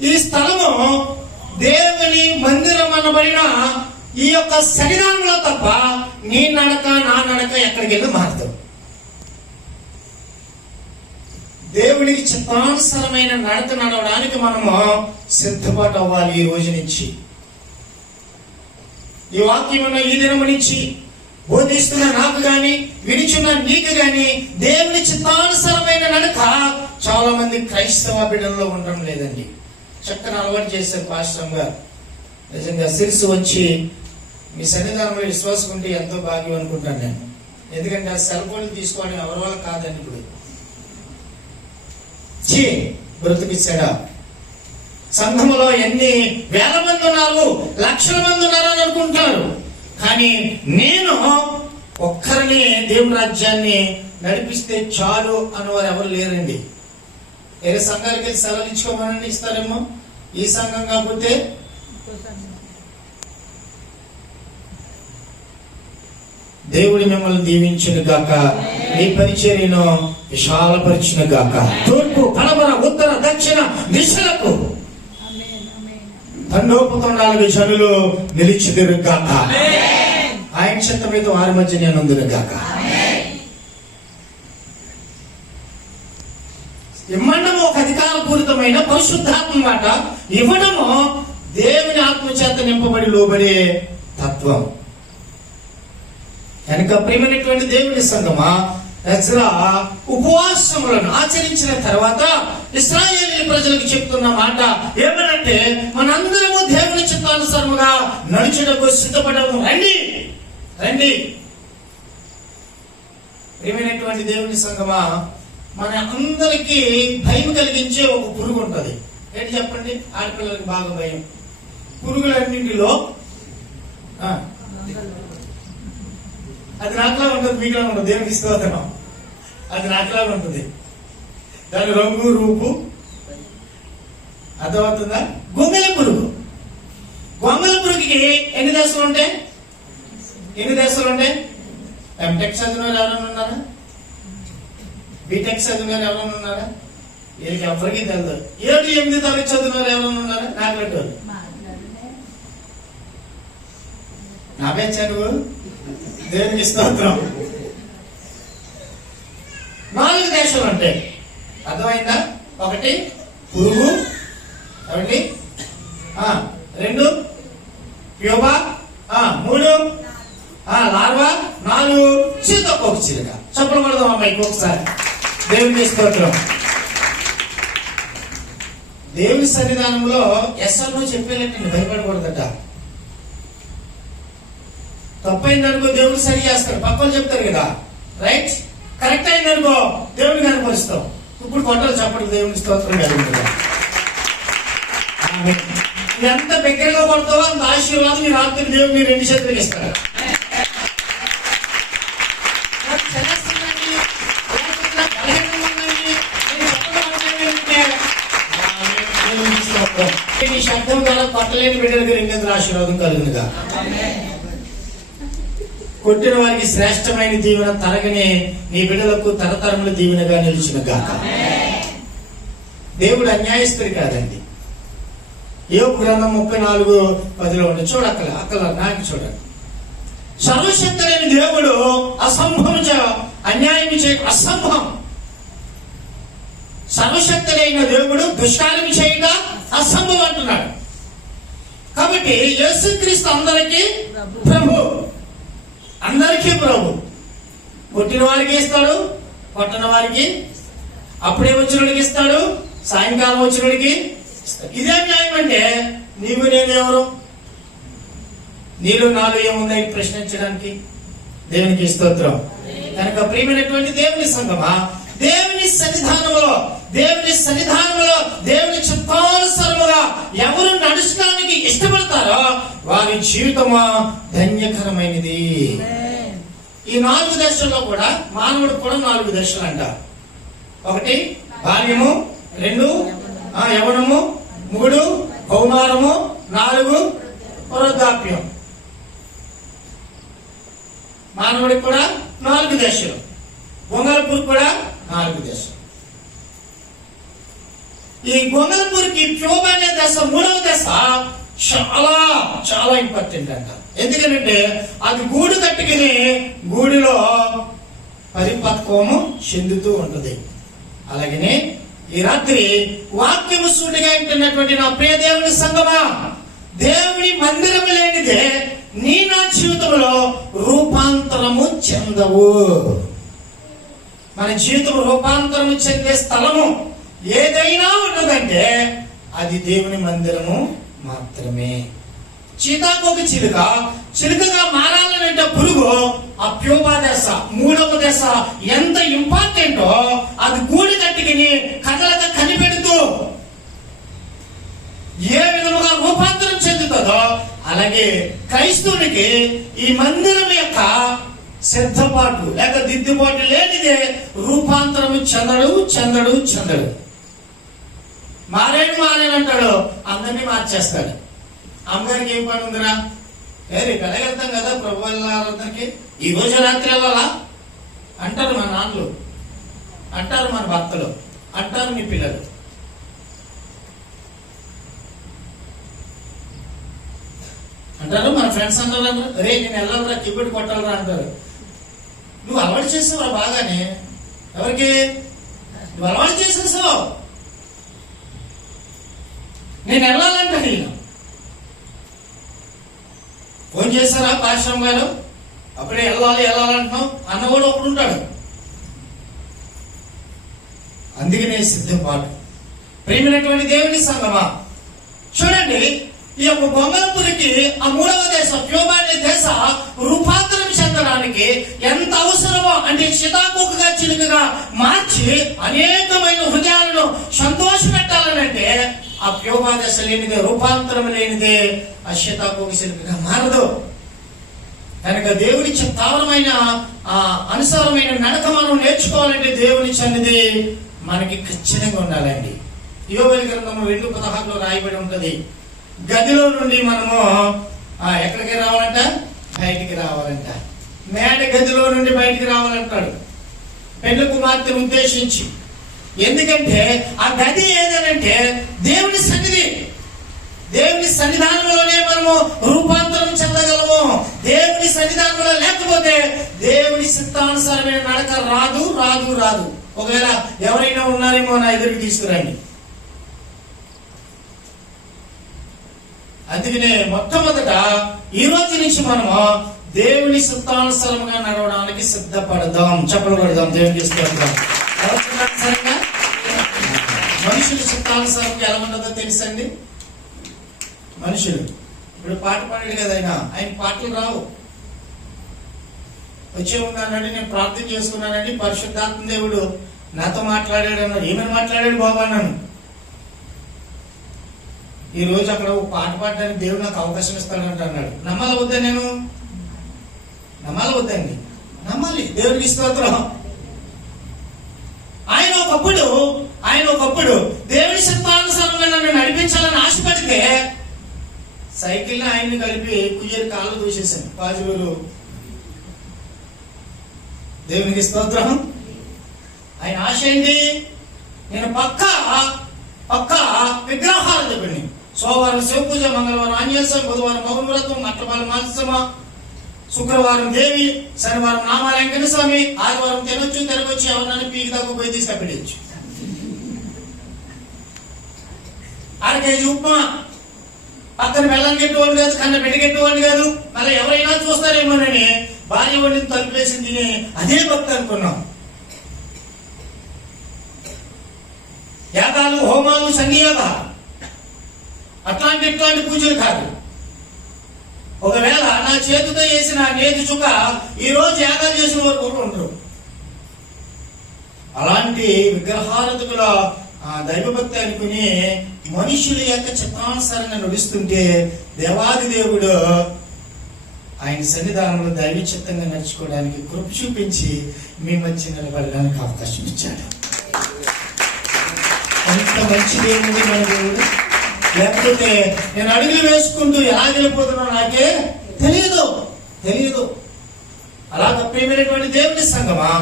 ఈ స్థలము దేవుని మందిరం అనబడిన ఈ యొక్క సన్నిధానంలో తప్ప నీ నడక నా నడక ఎక్కడికి వెళ్ళి మారదు. దేవునికి చిత్తానుసరమైన నడక నడవడానికి మనము సిద్ధపాటు అవ్వాలి ఈ రోజు నుంచి. ఈ వాక్యం ఈ దినము నుంచి బోధిస్తున్న నాకు కానీ వినిచున్న నీకు కానీ దేవుని చిత్తానుసరమైన నడక చాలా మంది క్రైస్తవ బిడ్డల్లో ఉండడం లేదండి. చక్కని అలవాటు చేశారు పాస్టర్ గారు. నిజంగా శిరసు వచ్చి మీ సన్నిధానంలో విశ్వాసం ఉంటే ఎంతో భాగ్యం అనుకుంటాను నేను. ఎందుకంటే ఆ సెల్ ఫోన్లు తీసుకోవడం ఎవరి వల్ల కాదండి ఇప్పుడు. చీ బ్రతికిచ్చాడా? సంఘములో ఎన్ని వేల మంది ఉన్నారు లక్షల మంది ఉన్నారని అనుకుంటారు కానీ నేను ఒక్కరిని దేవుని రాజ్యాన్ని నడిపిస్తే చాలు అనేవారు ఎవరు లేరండి. వేరే సంఘాలకి వెళ్ళి సెలవులు ఇచ్చుకోమని ఇస్తారేమో? ఈ సంఘం కాకపోతే? దేవుడి మిమ్మల్ని దీవించును గాక. మీ పరిచర్యను విశాలపరిచిన గాక. తూర్పు పడమర ఉత్తర దక్షిణ దిశలకు. తండోపతండాలకు జనులు నిలిచిదిరు గాక ఆయన చిత్తమైతే వారి మధ్య నేను అందును గాక ఇమ్మడము ఒక రూపమైన పరిశుద్ధాత్మ మాట ఇవ్వడము దేవుని ఆత్మ చేత నింపబడి లోబడే తత్వం. కనుక ప్రియమైనటువంటి దేవుని సంగమా ఎజ్రా ఉపవాసములను ఆచరించిన తర్వాత ఇస్రాయేలీ ప్రజలకు చెప్తున్న మాట ఏమనంటే మనందరము దేవుని చిత్తానుసారముగా నడుచుటకు సిద్ధపడము. రండి! రండి! ప్రియమైనటువంటి దేవుని సంగమా మన అందరికీ భయం కలిగించే ఒక పురుగు ఉంటుంది. ఏంటి చెప్పండి? ఆడపిల్లలకి బాగా భయం. పురుగులన్నింటిలో అది నాకులా ఉంటుంది మీకులా ఉంటుంది దేవునికి స్తోత్రం. అది నాకులా ఉంటుంది. దాని రంగు రూపు అర్థమవుతుందా? గొంగల పురుగు. గొంగల పురుగుకి ఎన్ని దశలు ఉంటాయి? ఎన్ని దశలు ఉంటాయి? ఎంటెక్ చదివిన ఎవరైనా ఉన్నారా? బీటెక్ చదివిన ఎవరైనా ఉన్నారా? వీళ్ళకి ఎవరికి తెలియదు ఏడు ఎనిమిది తరగతి చదివిన ఎవరైనా ఉన్నారా? నాకు వాళ్ళు నాకే చదువు దేవునికి స్తోత్రం? నాలుగు దేశాలు ఉంటాయి అర్థమైందా? ఒకటి పురుగు. ఏమండి ఆ, రెండు ప్యూబా ఆ, మూడు. ఆ, లార్వా. నాలుగు. సీతొక్కొక్క చిలుక చెప్పలు పడదాం అమ్మాయికి ఒకసారి దేవుని స్తోత్రం. దేవుని సన్నిధానంలో ఎస్ఎల్ను చెప్పేటట్టు భయపడకూడదట. తప్పైందనుకో దేవుడు సరి చేస్తాడు. పక్కలు చెప్తారు కదా. రైట్ కరెక్ట్ అయిందనుకో దేవుడికి అనుభవిస్తాం ఇప్పుడు కొట్టలు చెప్పడం దేవుని స్తోత్రం కలుగుతుంది ఎంత దగ్గరగా పడతావో అంత ఆశీర్వాదం నీ రాత్రి దేవుడిని రెండు చేతులకు ఇస్తాడు నాకు చలేస్తుందండి, లేకపోతే నాకు బలహీనంగా ఉందండి, నేను చెప్పడం అనలేదంటే, ఆమేన్. దేవునికి స్తోత్రం. ఈ శబ్దం గల పట్టలేని బిడ్డలకు రెండెందుల ఆశీర్వాదం కలుగునుగా. కొట్టిన వారికి శ్రేష్టమైన దీవెన తరగనే నీ బిడ్డలకు తరతరముల దీవెనగా నిలిచిన గాక దేవుడు అన్యాయస్తుడు కాదండి. ఏ గ్రంథం ముప్పై నాలుగు పదిలో ఉండే చూడక్కల అక్కల నాకు చూడండి. సర్వశక్తులైన దేవుడు అసంభవం అన్యాయం చేయ అసంభవం. సర్వశక్తులైన దేవుడు దుష్కార్యం చేయగా అసంభవం అంటున్నాడు. కాబట్టి యేసుక్రీస్తు అందరికీ ప్రభు. అందరికీ ప్రభు. కొట్టిన వారికి ఇస్తాడు కొట్టిన వారికి అప్పుడే వచ్చినోడికి ఇస్తాడు సాయంకాలం వచ్చినోడికి ఇదే న్యాయం అంటే నీవు నేనెవరు నీలో నాలో ఏముంది? ప్రశ్నించడానికి దేవునికి స్తోత్రం. కనుక ప్రియమైనటువంటి దేవుని సంగమా దేవుని సన్నిధానంలో దేవుని సన్నిధానంలో దేవుని చిత్తానుసరముగా ఎవరు నడుచడానికి ఇష్టపడతారో వారి జీవితమా ధన్యకరమైనది. ఈ నాలుగు దశల్లో కూడా మానవుడు కూడా నాలుగు దశలు అంట. ఒకటి బాల్యము. రెండు యవనము. మూడు కౌమారము. నాలుగు వృద్ధాప్యం. మానవుడికి కూడా నాలుగు దశలు. బొంగలపూర్ కూడా నాలుగు దశలు. ఈ గొంగలపూరికి ట్యూబ్ అనే దశ మూడవ దశ. చాలా చాలా ఇంపార్టెంట్ అంట. ఎందుకంటే అది గూడు కట్టుకుని గూడిలో పరిపక్వము చెందుతూ ఉంటుంది. అలాగనే ఈ రాత్రి వాక్యము సూటిగా ఉంటున్నటువంటి నా ప్రియ దేవుని సంగమా దేవుని మందిరం లేనిదే నీ నా జీవితంలో రూపాంతరము చెందవు. మన జీవితం రూపాంతరము చెందే స్థలము ఏదైనా ఉన్నదంటే అది దేవుని మందిరము మాత్రమే. చీతాకోక చిలుక చిలుకగా మారాలనంటే పురుగు ఆ ప్యూపా దశ మూడవ దశ ఎంత ఇంపార్టెంటో అది గూడి కట్టుకుని కథలక కనిపెడుతూ ఏ విధముగా రూపాంతరం చెందుతుందో అలాగే క్రైస్తవునికి ఈ మందిరం యొక్క సిద్ధపాటు లేక దిద్దుబాటు లేనిదే రూపాంతరము చెందడు చెందడు చెందడు. మారేడు మారేనంటాడు అంటాడు. అందరినీ మార్చేస్తాడు. అమ్మగారికి ఏం పని ఉందిరా? ఏ రేపు కదా? ప్రభు వాళ్ళందరికీ ఈ రోజు రాత్రి వెళ్ళాలా? అంటారు మన నాన్నలు. అంటారు మన భర్తలు. అంటారు మీ పిల్లలు. అంటారు మన ఫ్రెండ్స్ అంటారు రే నేను వెళ్ళాలరా కిబ్బడి కొట్టాలరా అంటారు. నువ్వు అలవాటు చేసావురా బాగానే. ఎవరికి? నువ్వు అలవాటు చేసేసావు. నేను వెళ్ళాలంట నేను. ఫోన్ చేశారా పాశ్రమ్ గారు? అప్పుడే వెళ్ళాలి వెళ్ళాలంటున్నాం అన్న కూడా ఒకడు ఉంటాడు. అందుకనే సిద్ధపాటు ప్రేమైనటువంటి దేవుని సంగమా? చూడండి ఈ యొక్క బొమ్మలపురికి ఆ మూడవ దేశ క్యూబా అనే దేశ రూపాంతరం చెందడానికి ఎంత అవసరమో అంటే చితాకుగా చిలుకగా మార్చి అనేకమైన హృదయాలను సంతోష ఆ ప్యోమాదశ లేనిదే రూపాంతరం లేనిదే ఆ చితాకుక మారదు. కనుక దేవుడి తావనమైన ఆ అనుసారమైన నడక మనం నేర్చుకోవాలంటే దేవుని చన్నది మనకి ఖచ్చితంగా ఉండాలండి. యోగలి గ్రంథము రెండు పదహారులో రాయబడి ఉంటుంది. గదిలో నుండి మనము ఎక్కడికి రావాలంట? బయటికి రావాలంట. మేడ గదిలో నుండి బయటికి రావాలంటాడు. పెళ్ళి కుమార్తెను ఉద్దేశించి ఎందుకంటే ఆ గది ఏదనంటే దేవుని సన్నిధి. దేవుని సన్నిధానంలోనే మనము రూపాంతరం చెందగలము. దేవుని సన్నిధానంలో లేకపోతే దేవుని చిత్తానుసారమైన నడక రాదు రాదు రాదు. ఒకవేళ ఎవరైనా ఉన్నారేమో నా ఎదురుకి తీసుకురండి. అందుకనే మొట్టమొదట ఈ రోజు నుంచి మనము దేవుని చిత్తానుసారంగా నడవడానికి సిద్ధపడదాం. చెప్పలు పడదాం దేవుని మనుషుల సిద్ధానుసారంగా ఎలా ఉండదో తెలుసండి? మనుషులు. ఇప్పుడు పాట పాడాడు కదా ఆయన. ఆయన పాటలు రావు. వచ్చే ఉన్నానండి నేను ప్రార్థన చేసుకున్నానండి పరిశుద్ధాత్మ దేవుడు నాతో మాట్లాడాడు అన్నాడు. ఏమని మాట్లాడాడు బాబా నన్ను ఈ రోజు అక్కడ ఒక పాట పాడడానికి దేవుడు నాకు అవకాశం ఇస్తాడంట అన్నాడు. నమ్మాల వద్దా నేను? నమ్మాల వద్దండి నమ్మాలి. దేవుడికి స్తోత్రం. ఆయన ఒకప్పుడు ఆయన ఒకప్పుడు దేవుని సిద్ధానుసారంగా నన్ను నడిపించాలని ఆశపడితే సైకిల్ ఆయన్ని కలిపి కుయ్యని కాళ్ళు దూసేశాను పాజులూరు దేవునికి స్తోత్రం. ఆయన ఆశ ఏంటి? నేను పక్క పక్క విగ్రహాలు చెప్పండి సోమవారం శివపూజ మంగళవారం ఆంజనేయం బుధవారం మౌన వ్రతం అట్టపాల మానసమ శుక్రవారం దేవి శనివారం నామాలయంకన స్వామి ఆదివారం తినొచ్చు తిరగొచ్చు ఎవరినైనా పీకి దాకా పోయి తీసుకెళ్ళచ్చు అర కేజీ ఉప్మా పక్కన బెల్లం గెట్టువాడు కాదు కన్న బిడ్డ గెట్టువాడు కాదు. మళ్ళీ ఎవరైనా చూస్తారేమోనని భార్య వండిని తలుపేసింది అదే భక్తి అనుకున్నాం. యాగాలు హోమాలు సంగీయాల అట్లాంటి ఇట్లాంటి పూజలు కాదు. ఒకవేళ నా చేతితో వేసిన నేతి చుక్క ఈ రోజు యాగాలు చేసిన వారు కూడా ఉండరు అలాంటి విగ్రహారతుల ఆ దైవభక్తి అనుకుని మనుషుల యొక్క చిత్తానుసారంగా నడుస్తుంటే దేవాది దేవుడు ఆయన సన్నిధానంలో దైవ చిత్తంగా నడుచుకోవడానికి కృప చూపించి మీ మధ్య నిలబడడానికి అవకాశం ఇచ్చాడు. అంత మంచిదేముంది మన దేవుడు. లేకపోతే నేను అడుగులు వేసుకుంటూ ఎలా వెళ్ళిపోతున్నా నాకే తెలియదు తెలియదు అలా ప్రియమైనటువంటి దేవుని సంగమా?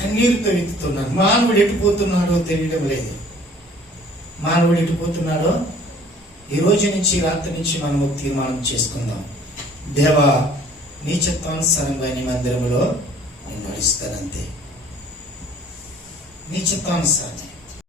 కన్నీరుతో ఎత్తుతున్నాను మానవుడు ఎటుపోతున్నాడో తెలియడం లేదు. మానవుడు ఎటుపోతున్నాడో ఈ రోజు నుంచి రాత్రి నుంచి మనము తీర్మానం చేసుకుందాం. దేవా నీ చిత్తానుసారంగా నీ మందిరంలో నేను నడుస్తానంతే. నీ చిత్తానుసారం